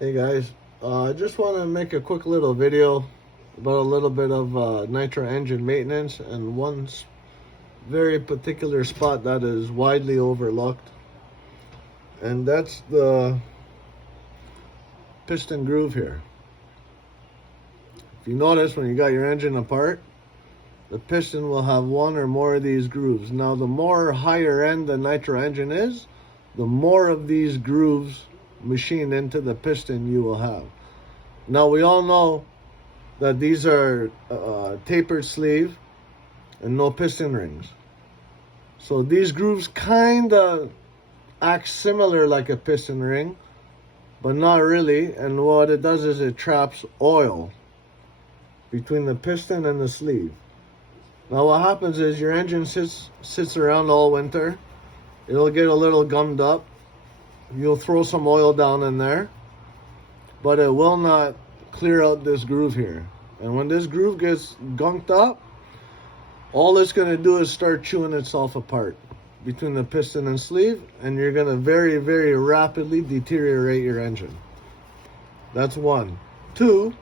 Hey guys, I just want to make a quick little video about a little bit of nitro engine maintenance and one very particular spot that is widely overlooked, and that's the piston groove here. If you notice, when you got your engine apart, the piston will have one or more of these grooves. Now, the more higher end the nitro engine is, the more of these grooves machined into the piston you will have. Now, we all know that these are tapered sleeve and no piston rings. So these grooves kind of act similar like a piston ring, but not really. And what it does is it traps oil between the piston and the sleeve. Now what happens is your engine sits around all winter. It'll get a little gummed up. You'll throw some oil down in there, but it will not clear out this groove here. And when this groove gets gunked up, all it's going to do is start chewing itself apart between the piston and sleeve, and you're going to very, very rapidly deteriorate your engine. That's one. Two,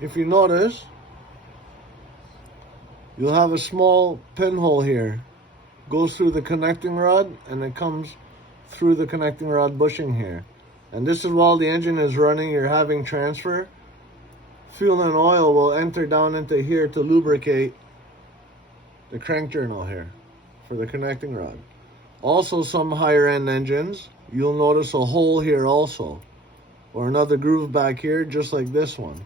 if you notice, you'll have a small pinhole here. Goes through the connecting rod, and it comes through the connecting rod bushing here. And this is while the engine is running, you're having transfer. Fuel and oil will enter down into here to lubricate the crank journal here for the connecting rod. Also, some higher end engines, you'll notice a hole here also, or another groove back here just like this one.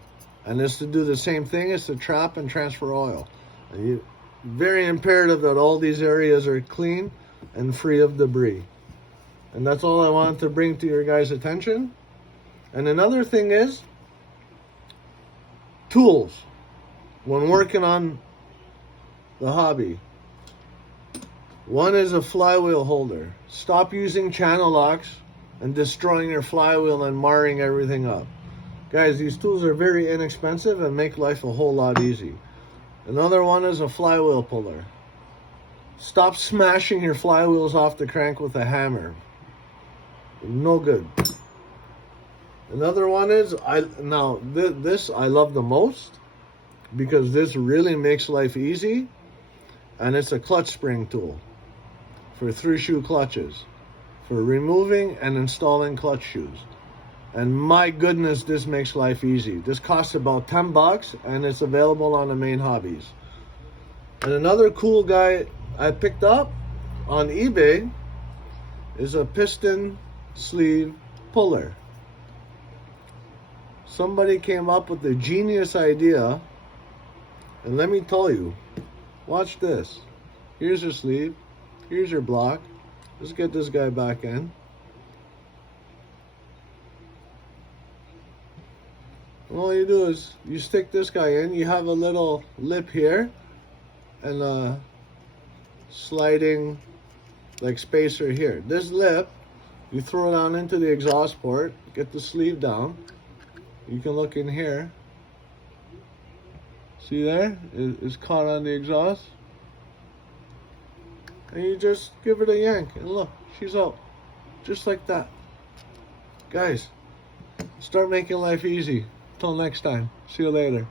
And it's to do the same thing. It's to trap and transfer oil. And very imperative that all these areas are clean and free of debris. And that's all I wanted to bring to your guys' attention. And another thing is tools when working on the hobby. One is a flywheel holder. Stop using channel locks and destroying your flywheel and marring everything up. Guys, these tools are very inexpensive and make life a whole lot easy. Another one is a flywheel puller. Stop smashing your flywheels off the crank with a hammer. No good. Another one is, this I love the most because this really makes life easy, and it's a clutch spring tool for 3-shoe clutches for removing and installing clutch shoes. And my goodness, this makes life easy. This costs about $10 and it's available on the main hobbies. And another cool guy I picked up on eBay is a piston sleeve puller. Somebody came up with the genius idea, and let me tell you, watch this. Here's your sleeve, here's your block. Let's get this guy back in. All you do is you stick this guy in. You have a little lip here and a sliding like spacer here. This lip, you throw it down into the exhaust port, get the sleeve down. You can look in here. See there? It's caught on the exhaust. And you just give it a yank and look, she's out. Just like that. Guys, start making life easy. Till next time. See you later.